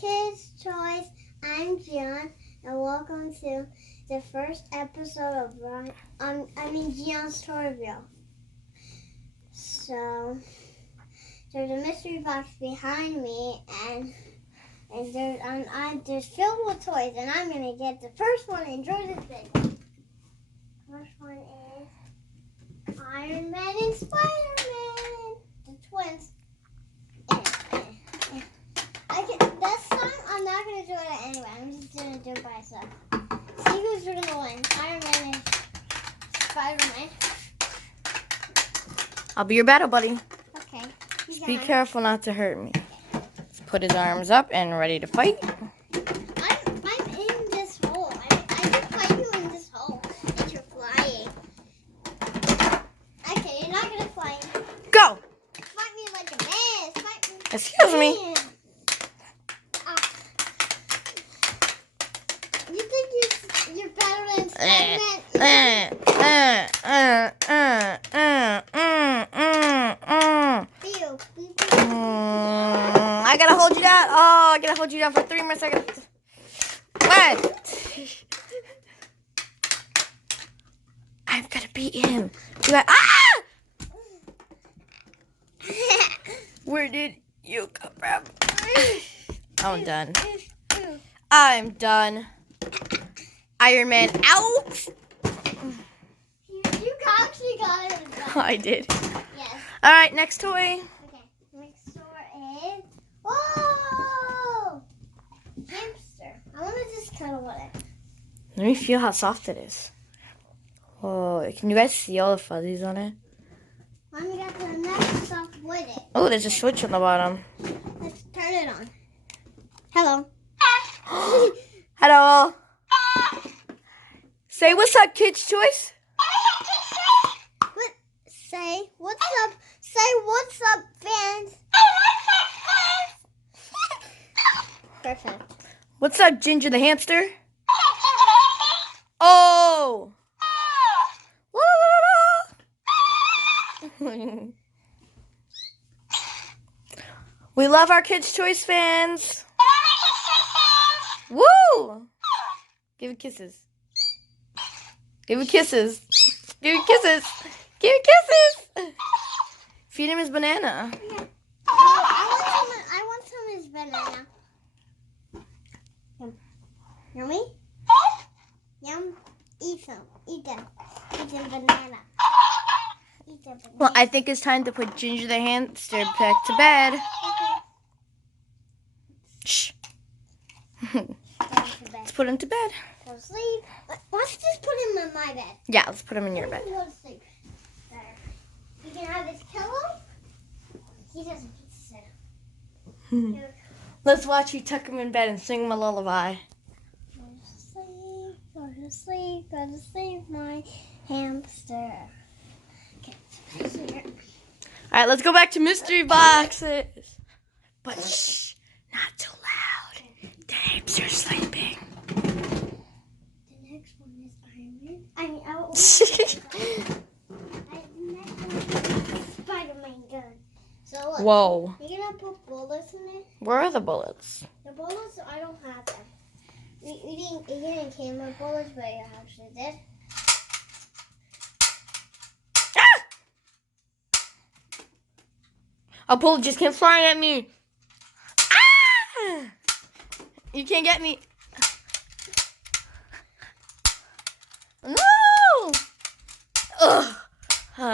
Kids Choice. I'm Gian, and welcome to the first episode of Gian's Story Reel. So, there's a mystery box behind me, and there's filled with toys, and I'm gonna get the first one. Enjoy this big one. First one is Iron Man and Spider-Man, the twins. This time I'm not gonna do it anyway. I'm just gonna do it by myself. See who's gonna win. Iron Man and Spider-Man. I'll be your battle buddy. Okay. Just be careful not to hurt me. Let's put his arms up and ready to fight. I'm in this hole. I can fight you in this hole if you're flying. Okay, you're not gonna fly. Go! Fight me like a man. Fight me. Excuse me. You think you're better than Spider-Man? I gotta hold you down. Oh, I gotta hold you down for 3 more seconds. What? I'm gonna beat him. Where did you come from? I'm done. I'm done. Iron Man out. You actually got it. I did. Yes. All right, next toy. Okay. Next door is whoa, hamster. I want to just cuddle with it. Let me feel how soft it is. Oh, can you guys see all the fuzzies on it? Mommy got the next stuff with it. Oh, there's a switch on the bottom. Let's turn it on. Hello. Hello. Say what's up, Kids Choice. Say what's up. Say what's up, fans. Perfect. What's up, Ginger the hamster? Oh. We love our Kids Choice fans. Woo! Give it kisses. Give it kisses. Give it kisses. Give it kisses. Feed him his banana. Yeah. I want some of his banana. Yummy? Yum. Eat some. Eat them. Eat them banana. Eat them banana. Well, I think it's time to put Ginger the hamster back to bed. Okay. Shh. Let's put him to bed. Go to sleep. Let's just put him in my bed. Yeah, let's put him in your bed. Go to sleep. Better. You can have his pillow. He doesn't get to sit. Let's watch you tuck him in bed and sing him a lullaby. Go to sleep. Go to sleep. Go to sleep, my hamster. Okay. Here. All right, let's go back to mystery boxes. But shh, not too loud. The hamster's sleeping. The next one is Iron Man. Next one is Spider-Man gun. So look. Whoa. You're gonna put bullets in it. Where are the bullets? The bullets, I don't have them. He didn't came with bullets, but he actually did. A bullet just came flying at me. Ah! You can't get me. No! Ugh. All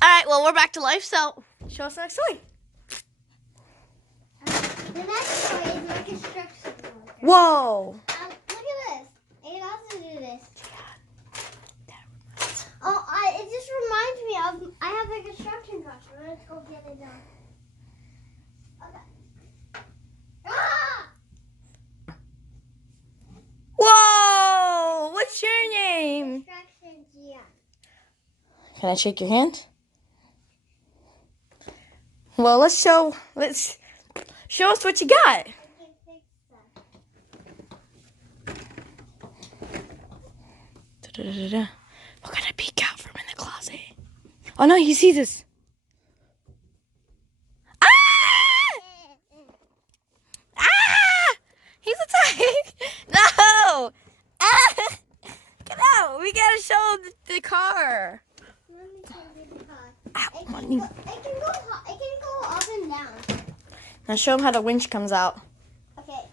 right, well, we're back to life, so show us the next toy. The next toy is my construction worker. Whoa! Look at this. I can also do this. Oh, it just reminds me of, I have a construction costume. Let's go get it done. Okay. Ah! Whoa! What's your name? Construction Gian. Can I shake your hand? Well, let's show us what you got. I can fix that. We're gonna peek out from in the closet. Oh no, he sees us. Ah! Ah! He's attacking. No! Ah! Get out! We gotta show the car. Let me show you the car. Ow, It my can knee. go up and down. Now show him how the winch comes out. Okay,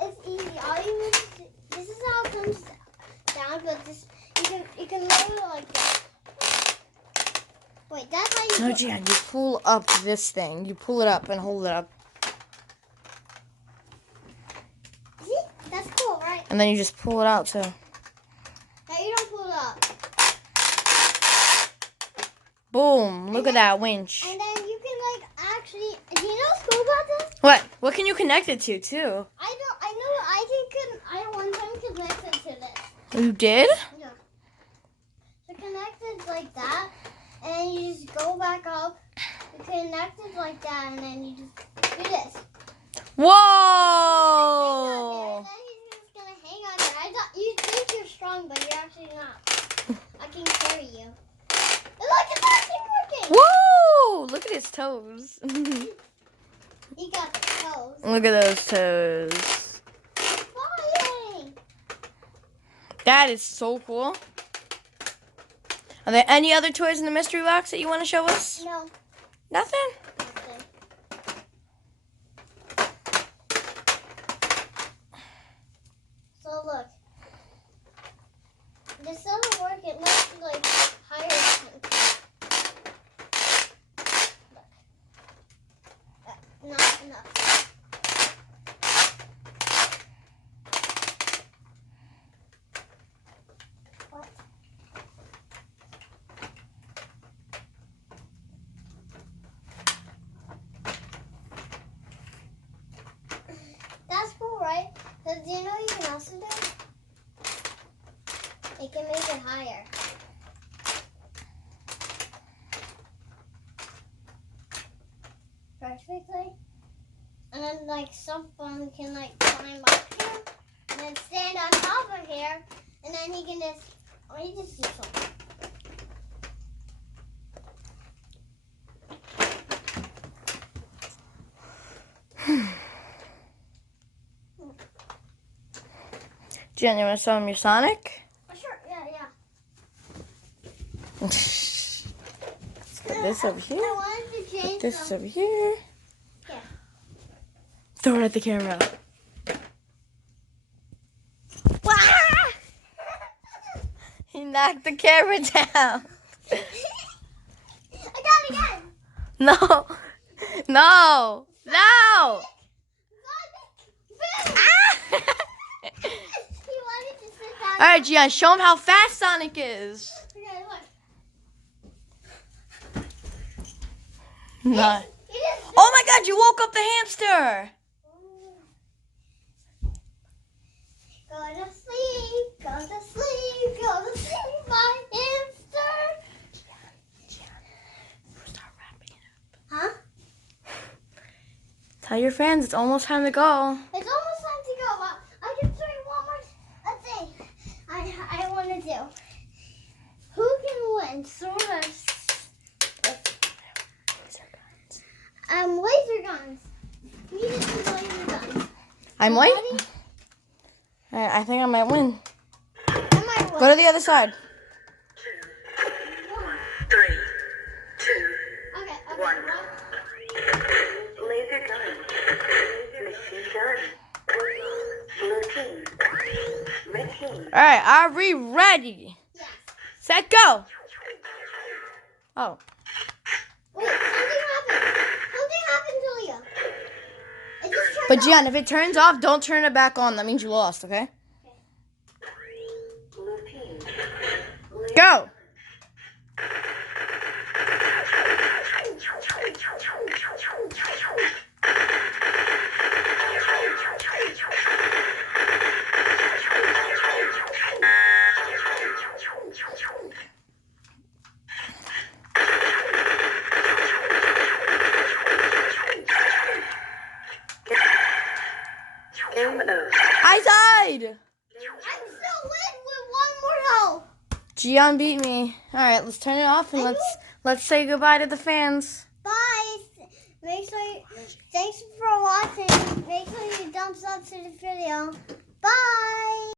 it's easy. All you need to do, this is how it comes down, but this you can lower it like that. Wait, that's how you No, do it. Gian, you pull up this thing. You pull it up and hold it up. See? That's cool, right? And then you just pull it out too. Now you don't pull it up. Boom. Look at that winch. And then you can actually, do you know what's cool about this? What? What can you connect it to too? I one time connected to this. You did? Yeah. So connect it like that, and then you just go back up. You connect it like that, and then you just do this. Whoa! And then he's just gonna hang on there. I thought you think you're strong, but you're actually not. I can carry you. And look, it's actually working. Whoa! Look at his toes. He got the toes. Look at those toes. It's flying. That is so cool. Are there any other toys in the mystery box that you want to show us? No. Nothing? Nothing. So look. This doesn't work. It must be like higher strength. Look. Not enough. What? That's cool, right? Because do you know what you can also do? It can make it higher. Perfectly. And then someone can climb up here and then stand on top of here and then he can just do something. Jen, you want to show him your Sonic? Sure, yeah. Let's put this over here. I wanted to change Put this some. over here. Yeah. Throw it at the camera. Wah! He knocked the camera down. I got it again. No. No. No. Ah! He wanted to sit down. All right, Gian, show him how fast Sonic is. Okay, look. No. He just Oh my God, you woke up the hamster. Go to sleep, go to sleep, go to sleep, my hamster. Start wrapping it up. Huh? Tell your friends it's almost time to go. It's almost time to go. I can show you one more thing I want to do. Who can win? Sort of. Laser guns. We need some laser guns. I'm Ready? white. I think I might win. I might win. Go to the other side. 3, 2, Okay. 1. Laser gun. Machine gun. Blue team. Red team. All right, are we ready? Yes. Set, go. Oh. Wait, something happened. Something happened to Leah. It just turned But off. Gian, if it turns off, don't turn it back on. That means you lost, okay? Blue team. Go. I died. I'm still win with one more health. Gian beat me. All right, let's turn it off and let's Let's say goodbye to the fans. Bye. Thanks for watching. Make sure you thumbs up to the video. Bye.